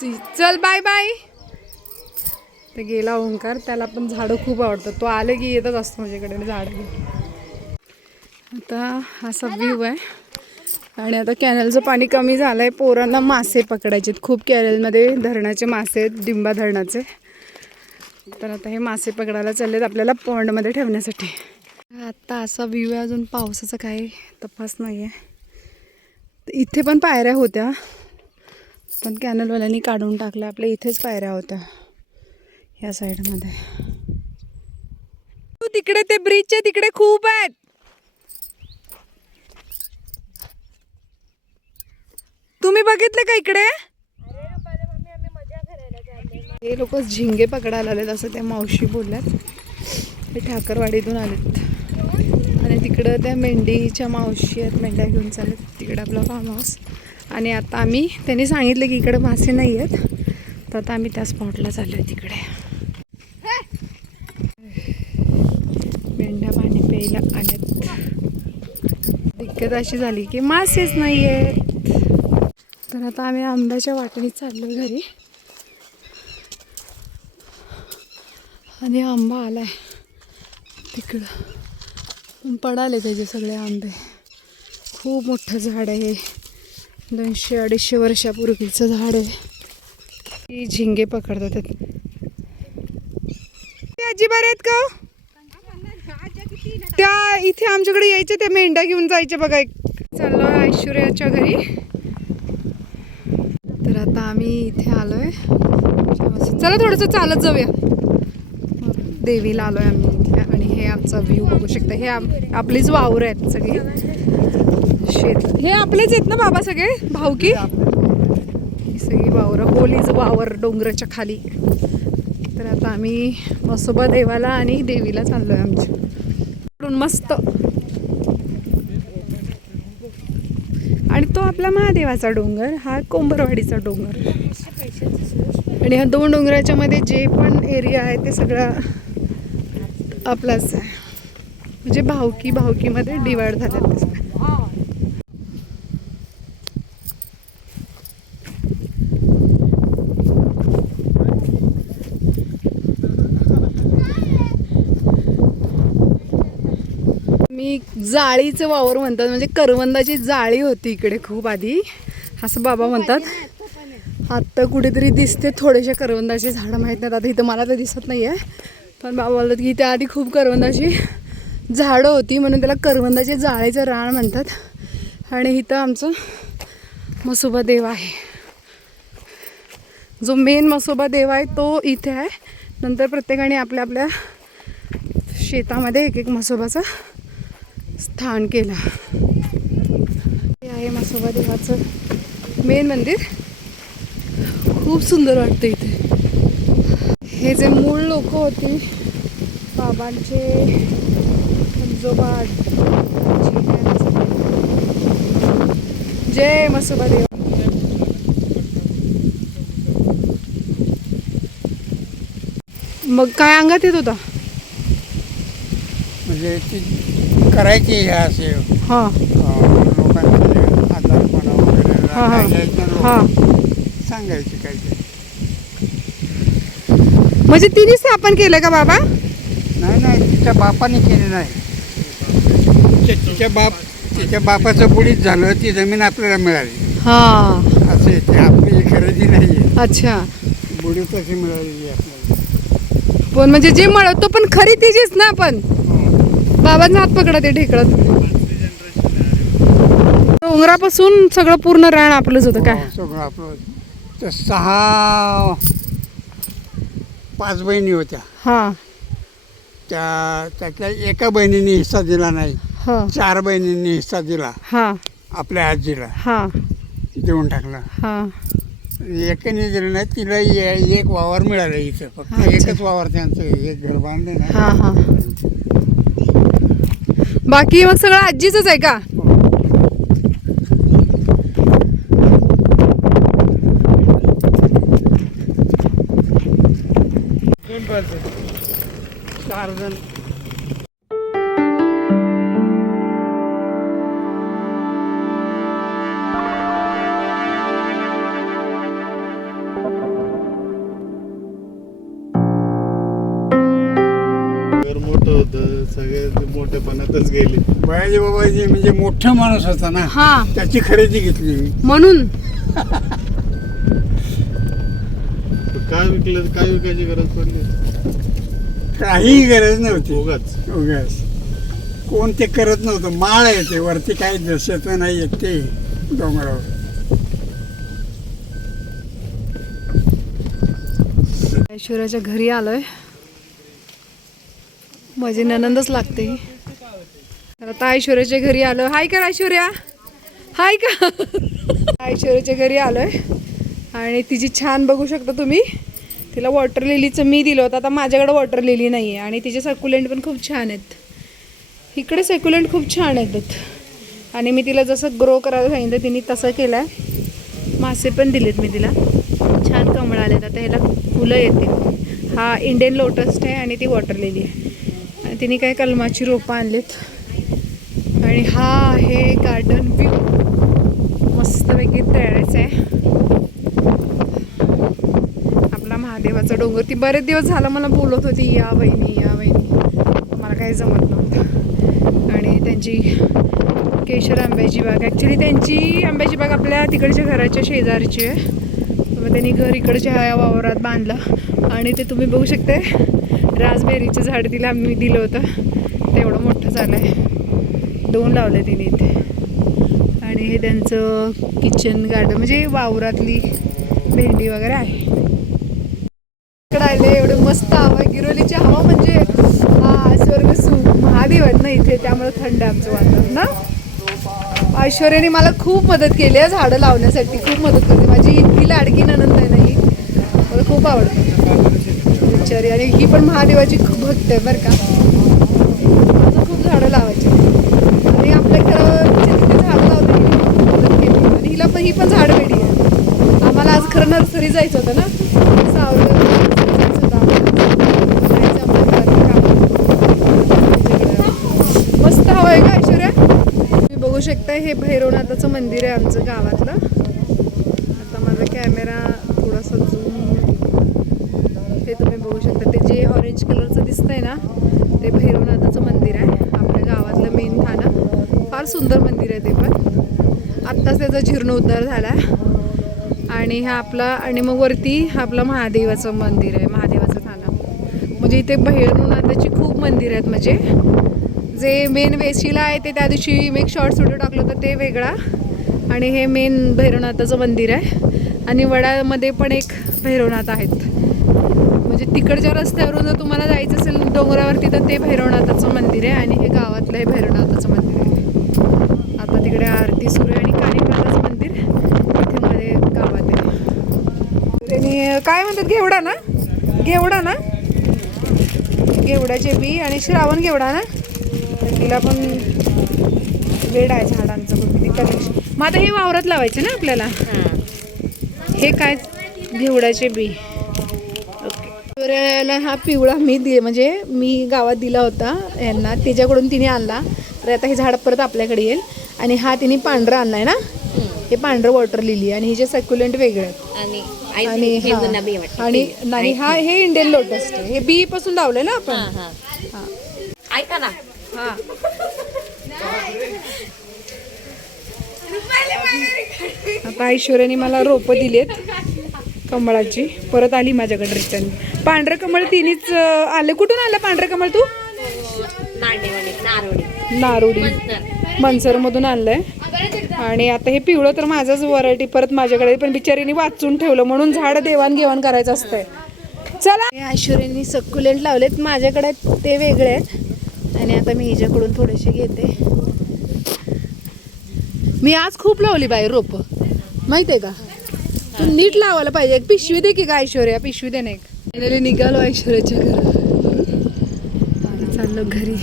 चल bye bye. ते गेला ओंकार, त्याला पण झाडं खूप आवडतात. तो आले की येतच असतो माझ्याकडे झाडं घेऊन. आता असा व्ह्यू आहे. आणि आता कॅनलचं पाणी कमी झालं आहे. पोरांना मासे पकडायचे आहेत. खूप कॅनलमध्ये धरणाचे मासे आहेत, डिंबा धरणाचे. तर आता हे मासे पकडायला चाललेत आपल्याला पॉन्डमध्ये ठेवण्यासाठी. आत्ता असा व्ह्यू आहे. अजून पावसाचा काही तपास नाही आहे. इथे पण पायऱ्या होत्या, पण कॅनलवाल्यांनी काढून टाकल्या. आपल्या इथेच पायऱ्या होत्या या साईडमध्ये. तिकडे ते ब्रिजचे तिकडे खूप आहेत. तुम्ही बघितले का इकडे? हे लोक झिंगे पकडायला आलेत असं त्या मावशी बोलल्यात. हे ठाकरवाडीतून आलेत. आणि तिकडं त्या मेंढीच्या मावशी आहेत, मेंढ्या घेऊन चालत तिकडे आपला फार्म हाऊस. आणि आता त्यांनी सांगितलं की इकडे मासे नाही आहेत, तर आता आम्ही त्या स्पॉटला चाललो आहे तिकडे. मेंढ्या पाणी प्यायला आल्यात. दिक्कत अशी झाली की मासेच नाही आहेत. तर आता आम्ही आंब्याच्या वाटेने चाललो घरी. आणि आंबा आलाय तिकडं, पडाले त्याचे सगळे आंबे. खूप मोठं झाड आहे, 200-250 वर्षापूर्वीचं झाड आहे. ही झिंगे पकडतात. ते अजिबात आहेत का? त्या इथे आमच्याकडे यायचे, त्या मेंढ्या घेऊन जायचे बघा. चाललो ऐश्वर्याच्या घरी. तर आता आम्ही इथे आलोय. चला थोडंसं चालत जाऊया. देवीला आलोय आम्ही इथे. आणि हे आमचा व्ह्यू बघू शकता. हे आपलीच वावर आहेत सगळी, शेत. हे आपलेच आहेत ना बाबा सगळे भाऊकी? सगळी वावर, होलीच वावर डोंगराच्या खाली. तर आता आम्ही मसोबा देवाला आणि देवीला चाललोय आमच्या मस्त. आणि तो आपला महादेवाचा डोंगर, हा कोंबरवाडीचा डोंगर. आणि ह्या दोन डोंगराच्या मध्ये जे पण एरिया आहे ते सगळं आपलाच आहे. म्हणजे भावकीमध्ये डिवाइड झालेलं. मी जाळीचं वावर म्हणतात, म्हणजे करवंदाची जाळी होती इकडे खूप आधी असं बाबा म्हणतात. आत्ता कुठेतरी दिसते थोडेसे करवंदाचे झाडं, माहीत नाहीत आता इथं, मला तर दिसत नाही आहे. पण बाबा बोलतात की त्या आधी खूप करवंदाची झाडं होती, म्हणून त्याला करवंदाचे जाळीचं रान म्हणतात. आणि इथं आमचं मसोबा देव आहे. जो मेन मसोबा देव आहे तो इथे आहे. नंतर प्रत्येकाने आपल्या आपल्या शेतामध्ये एक मसोबाचं स्थान केलं. हे आहे मसोबा देवाचं मेन मंदिर. खूप सुंदर वाटतं इथे. हे जे मूळ लोक होती बाबांचे, आजोबा, जय मसोबा देवा. मग काय अंगात येत होता? म्हणजे ती करायची हे असे हां लोकांचे आजारपणा वगैरे सांगायचे काय ते. म्हणजे तिने स्थापन केलं का बाबा? नाही, तिच्या बापाने केले नाही. तिच्या बापाचं बुडीच झालं, ती जमीन आपल्याला मिळाली. हां असं ते आपली खरेदी नाही आहे. अच्छा, बुडी तशी मिळालेली आपल्याला. पण म्हणजे जे मिळतो पण खरी तिचीच ना. पण बाबांचा हात पकडा ते ढेकळत. डोंगरापासून सगळं पूर्ण रान आपलंच होतं काय? सगळं आपलं. तर 5 बहिणी होत्या. हां त्यातल्या एका बहिणीने हिस्सा दिला नाही. हां 4 बहिणींनी हिस्सा दिला. हां आपल्या आजीला हां देऊन टाकला. हां. एकाने दिलं नाही. तिला एक वावर मिळालं इथं. फक्त एकच वावर त्यांचं, एक घर बांधले ना. हां हां. बाकी मग सगळं आजीचंच आहे का? सिंपल 4 जण. मोठेपणातच गेली. बयाजी बाबाजी म्हणजे मोठा माणूस होता ना, हा त्याची खरेदी घेतली मी. म्हणून काय विकलं, काय विकायची गरज पडली? काही गरज नव्हती. उगाच. उगाच कोण ते करत नव्हतं. माळ आहे ते वरती, काही जसं नाही येत ते डोंगरावर. ऐश्वर्याच्या घरी आलोय. माझी ननंदच लागते ही. तर आता ऐश्वर्याच्या घरी आलो. हाय कर ऐश्वर्या, हाय का. ऐश्वर्याच्या घरी आलोय आणि तिची छान बघू शकता तुम्ही. तिला वॉटर लिलीचं मी दिलं होतं. आता माझ्याकडे वॉटर लिली नाही आहे आणि तिचे सकुलेंट पण खूप छान आहेत. इकडे सकुलेंट खूप छान येतात आणि मी तिला जसं ग्रो करायला सांगितलं तिने तसं केलं आहे. मासे पण दिलेत मी तिला. छान कमळ आलेत. आता ह्याला फुलं येतील. हा इंडियन लोटस आहे आणि ती वॉटर लिली आहे. आणि तिने काही कलमाची रोपं आणलीत. आणि हा आहे गार्डन व्ह्यू. मस्तपैकी तळ्याचं आहे आपला महादेवाचा डोंगर. ती बरेच दिवस झालं मला बोलत होती या बहिणी या बहिणी, मला काही जमत नव्हतं. आणि त्यांची केशर आंब्याची बाग, ॲक्च्युली त्यांची आंब्याची बाग आपल्या तिकडच्या घराच्या शेजारची आहे. मग त्यांनी घर इकडच्या ह्या वावरात बांधलं आणि ते तुम्ही बघू शकते रासबेरीचं झाड तिला आम्ही दिलं होतं. ते एवढं मोठं झालं आहे. 2 लावले तिने इथे. आणि हे त्यांचं किचन गार्डन म्हणजे वावरातली भेंडी वगैरे आहे. इकडे आले एवढे मस्त हवा. गिरोलीची हवा म्हणजे हा स्वर्ग सुख. महादेव आहेत ना इथे, त्यामुळे थंड आहे आमचं वातावरण ना. ऐश्वर्याने मला खूप मदत केली आहे झाडं लावण्यासाठी. खूप मदत करते. माझी इतकी लाडकी नणंद आहे ना ही, मला खूप आवडतं बिचारी. आणि ही पण महादेवाची खूप भक्त आहे बरं का. माझं खूप झाडं लावायची आणि आपल्या घरावर जितकी झाडं लावते हिने खूप मदत केली. आणि हिला पण ही पण झाड वेडी आहे. आम्हाला आज खरं नर्सरी जायचं होतं ना, सावरगाव जायचं होतं आम्हाला. जायचं आपल्या घरात काम. मस्त हवा आहे का ऐश्वर्या. तुम्ही बघू शकता हे भैरवनाथाचं मंदिर आहे आमचं गावातलं. आता माझा कॅमेरा थोडासा झूम, हे तुम्ही बघू शकता. ते जे ऑरेंज कलरचं दिसतंय ना ते भैरवनाथाचं मंदिर आहे आपल्या गावातलं मेन ठाणं. फार सुंदर मंदिर आहे ते पण. आत्ताच त्याचा जीर्णोद्धार झाला. आणि हा आपला, आणि मग वरती आपलं महादेवाचं मंदिर आहे, महादेवाचं ठाणं. म्हणजे इथे भैरवनाथाची खूप मंदिर आहेत. म्हणजे जे मेन वेशीला आहे ते त्या दिवशी मी एक शॉर्ट व्हिडिओ टाकलं होतं ते वेगळा. आणि हे मेन भैरवनाथाचं मंदिर आहे. आणि वडामध्ये पण एक भैरवनाथ आहेत. म्हणजे तिकडच्या रस्त्यावरून जर तुम्हाला जायचं असेल डोंगरावरती तर ते भैरवनाथाचं मंदिर आहे. आणि हे गावातलं हे भैरवनाथाचं मंदिर आहे. आता तिकडे आरती सुरू आहे. आणि कानिकाचं मंदिर इथे मध्ये गावात आहे. आणि काय म्हणतात घेवडा ना, घेवडा ना, घेवड्याचे बी आणि श्रावण घेवडा ना. तिला पण वेड आहे झाडांचं खूप कलेक्शन. मग आता हे वावरात लावायचे ना आपल्याला. हे काय घेवडाचे बी. ओके. हा पिवळा म्हणजे मी गावात दिला होता यांना, तिच्याकडून तिने आणला. तर आता हे झाड परत आपल्याकडे येईल. आणि हा तिने पांढरा आणलाय ना, हे पांढरं वॉटर लिली. आणि हे जे सॅक्युलेंट वेगळे आहेत. आणि नाही हा हे इंडियन लोटस हे बी पासून लावलंय ना आपण. ऐका ना. हा आता ऐश्वर्याने मला रोपं दिलेत कमळाची. परत आली माझ्याकडे रिटर्न. पांढरं कमळ तिनेच आले. कुठून आलं पांढरं कमळ तू? नारोडी मनसर मधून आणलंय. आणि आता हे पिवळं तर माझंच व्हरायटी परत माझ्याकडे. पण बिचारीने वाचून ठेवलं म्हणून झाड देवाणघेवाण करायचं असतंय. चला ऐश्वर्याने सकुलेंट लावलेत माझ्याकडे ते वेगळे आहेत. आणि आता मी हिच्याकडून थोडेसे घेते. मी आज खूप लावली बाहेर रोप माहिती आहे का. तू नीट लावायला पाहिजे. एक पिशवी दे की का ऐश्वर्या, पिशवी दे. नाही निघालो ऐश्वर्याच्या घरी. चाललो घरी.